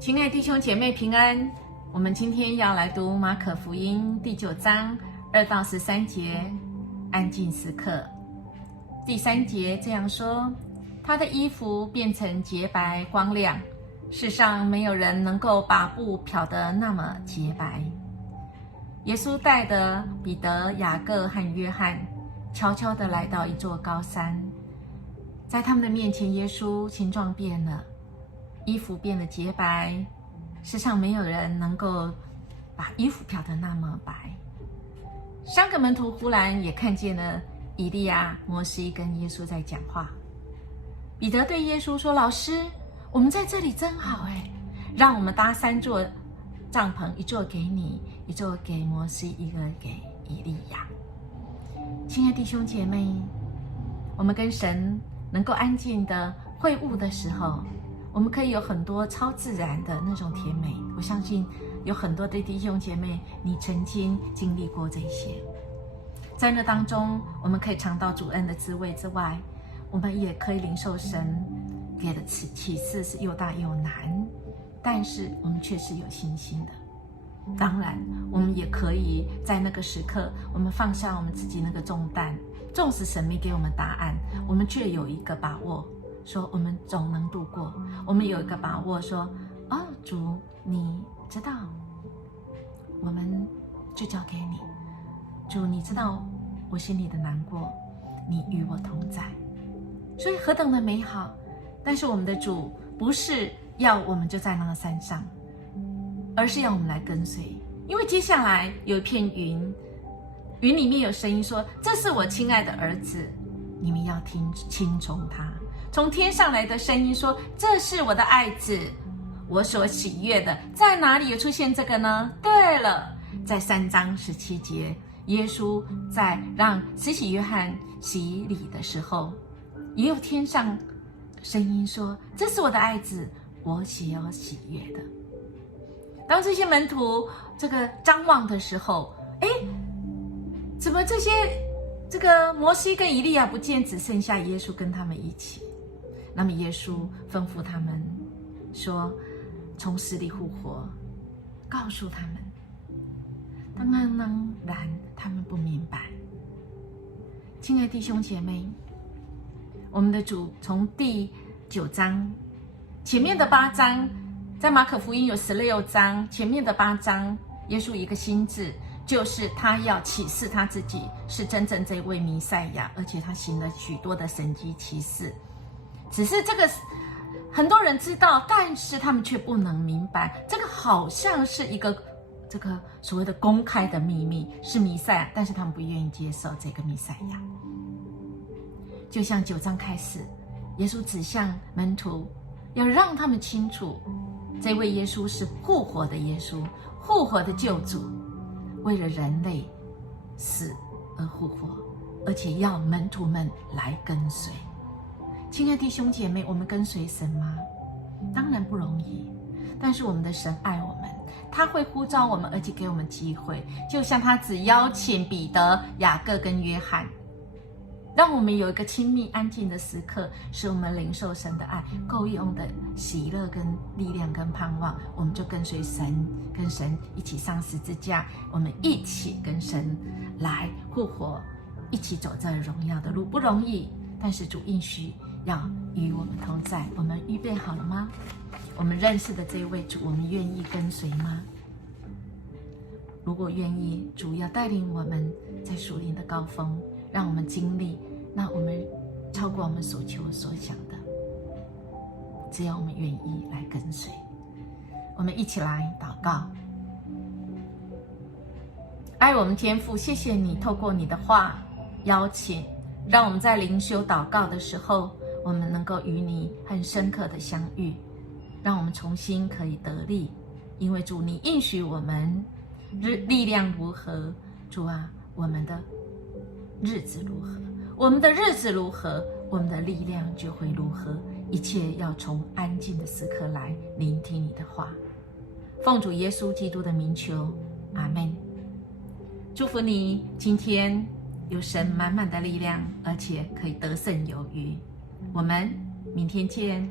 亲爱的弟兄姐妹平安，我们今天要来读马可福音第9章2到13节，安静时刻。第3节这样说：他的衣服变成洁白光亮，世上没有人能够把布漂得那么洁白。耶稣带着彼得、雅各和约翰，悄悄地来到一座高山，在他们的面前，耶稣形状变了，衣服变得洁白，世上没有人能够把衣服漂得那么白。3个门徒忽然也看见了以利亚、摩西跟耶稣在讲话。彼得对耶稣说：老师，我们在这里真好让我们搭3座帐篷，一座给你，一座给摩西，一个给以利亚。亲爱的弟兄姐妹，我们跟神能够安静的会晤的时候，我们可以有很多超自然的那种甜美。我相信有很多的弟兄姐妹，你曾经经历过这些。在那当中，我们可以尝到主恩的滋味之外，我们也可以领受神给的启示是又大又难，但是我们却是有信心的。当然，我们也可以在那个时刻，我们放下我们自己那个重担，纵使神没给我们答案，我们却有一个把握，说我们总能度过。我们有一个把握说，主你知道，我们就交给你。主你知道我心里的难过，你与我同在。所以何等的美好。但是我们的主不是要我们就在那个山上，而是要我们来跟随。因为接下来有一片云，云里面有声音说，这是我亲爱的儿子，你们要听从他。从天上来的声音说，这是我的爱子，我所喜悦的。在哪里有出现这个呢？对了，在3章17节，耶稣在让施洗约翰洗礼的时候，也有天上声音说，这是我的爱子，我喜悦的。当这些门徒这个张望的时候，怎么这个摩西跟以利亚不见，只剩下耶稣跟他们一起？那么耶稣吩咐他们说，从死里复活，告诉他们。当然他们不明白。亲爱的弟兄姐妹，我们的主从第9章前面的8章，在马可福音有16章，前面的8章，耶稣一个心志，就是他要启示他自己是真正这位弥赛亚，而且他行了许多的神迹奇事。只是这个很多人知道，但是他们却不能明白，这个好像是一个这个所谓的公开的秘密，是弥赛亚，但是他们不愿意接受这个弥赛亚。就像9章开始，耶稣指向门徒，要让他们清楚，这位耶稣是复活的耶稣，复活的救主，为了人类死而复活，而且要门徒们来跟随。亲爱的弟兄姐妹，我们跟随神吗？当然不容易，但是我们的神爱我们，他会呼召我们，而且给我们机会，就像他只邀请彼得、雅各跟约翰，让我们有一个亲密安静的时刻，使我们领受神的爱，够用的喜乐跟力量跟盼望，我们就跟随神，跟神一起上十字架，我们一起跟神来复活，一起走这荣耀的路。不容易，但是主应许要与我们同在。我们预备好了吗？我们认识的这位主，我们愿意跟随吗？如果愿意，主要带领我们在属灵的高峰，让我们经历，那我们超过我们所求所想的。只要我们愿意来跟随，我们一起来祷告。爱我们天父，谢谢你透过你的话邀请，让我们在灵修祷告的时候，我们能够与你很深刻的相遇，让我们重新可以得力。因为主，你应许我们力量如何，主啊，我们的日子如何，我们的日子如何，我们的力量就会如何。一切要从安静的时刻来聆听你的话。奉主耶稣基督的名求，阿们。祝福你今天有神满满的力量，而且可以得胜有余。我们明天见。